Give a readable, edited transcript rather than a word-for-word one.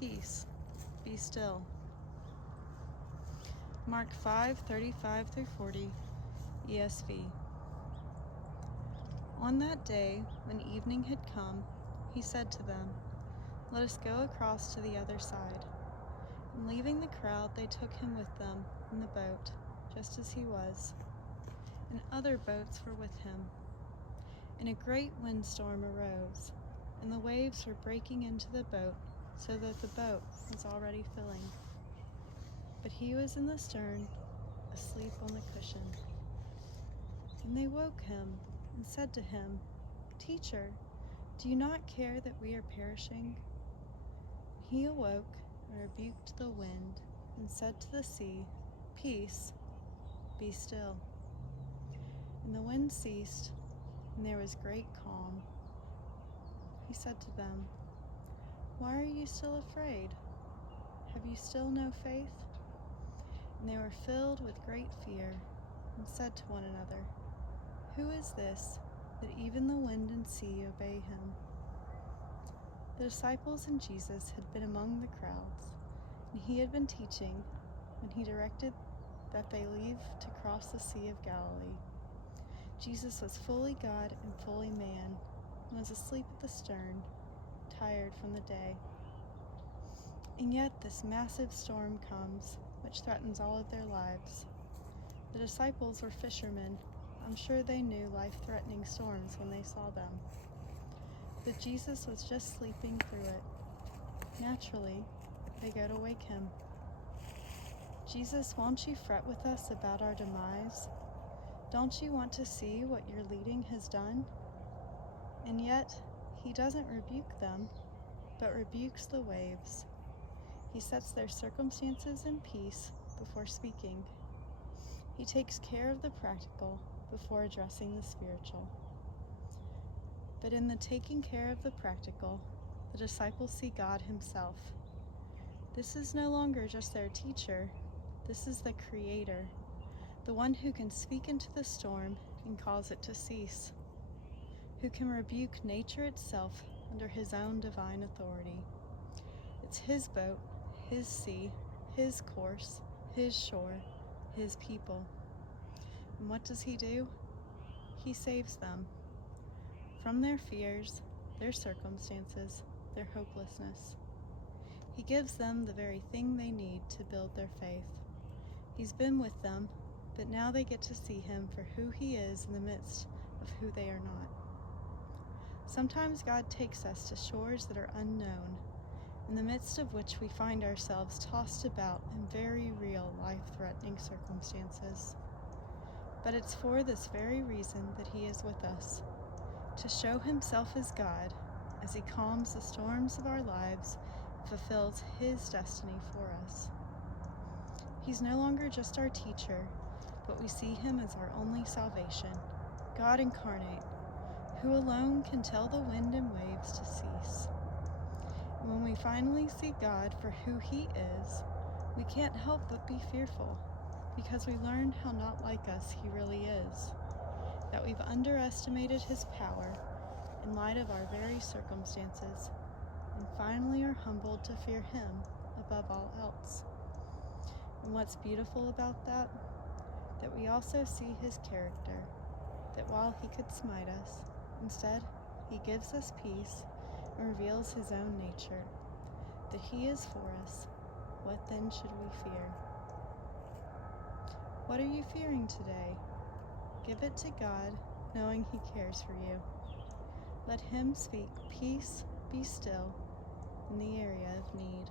Peace, be still. Mark 5:35-40, ESV. On that day, when evening had come, he said to them, "Let us go across to the other side." And leaving the crowd, they took him with them in the boat, just as he was. And other boats were with him. And a great windstorm arose, and the waves were breaking into the boat, so that the boat was already filling. But he was in the stern, asleep on the cushion. And they woke him and said to him, "Teacher, do you not care that we are perishing?" He awoke and rebuked the wind and said to the sea, "Peace, be still." And the wind ceased, and there was great calm. He said to them, "Why are you still afraid? Have you still no faith?" And they were filled with great fear and said to one another, "Who is this, that even the wind and sea obey him?" The disciples and Jesus had been among the crowds, and he had been teaching when he directed that they leave to cross the Sea of Galilee. Jesus was fully God and fully man, and was asleep at the stern, tired from the day. And yet this massive storm comes, which threatens all of their lives. The disciples were fishermen. I'm sure they knew life-threatening storms when they saw them. But Jesus was just sleeping through it. Naturally, they go to wake him. "Jesus, won't you fret with us about our demise? Don't you want to see what your leading has done?" And yet, he doesn't rebuke them, but rebukes the waves. He sets their circumstances in peace before speaking. He takes care of the practical before addressing the spiritual. But in the taking care of the practical, the disciples see God himself. This is no longer just their teacher. This is the Creator, the one who can speak into the storm and cause it to cease, who can rebuke nature itself under his own divine authority. It's his boat, his sea, his course, his shore, his people. And what does he do? He saves them from their fears, their circumstances, their hopelessness. He gives them the very thing they need to build their faith. He's been with them, but now they get to see him for who he is in the midst of who they are not. Sometimes God takes us to shores that are unknown, in the midst of which we find ourselves tossed about in very real life-threatening circumstances. But it's for this very reason that he is with us, to show himself as God as he calms the storms of our lives and fulfills his destiny for us. He's no longer just our teacher, but we see him as our only salvation, God incarnate, who alone can tell the wind and waves to cease. And when we finally see God for who he is, we can't help but be fearful, because we learn how not like us he really is, that we've underestimated his power in light of our very circumstances, and finally are humbled to fear him above all else. And what's beautiful about that? That we also see his character, that while he could smite us, instead he gives us peace and reveals his own nature, that he is for us. What then should we fear? What are you fearing today? Give it to God, knowing he cares for you. Let him speak peace, be still, in the area of need.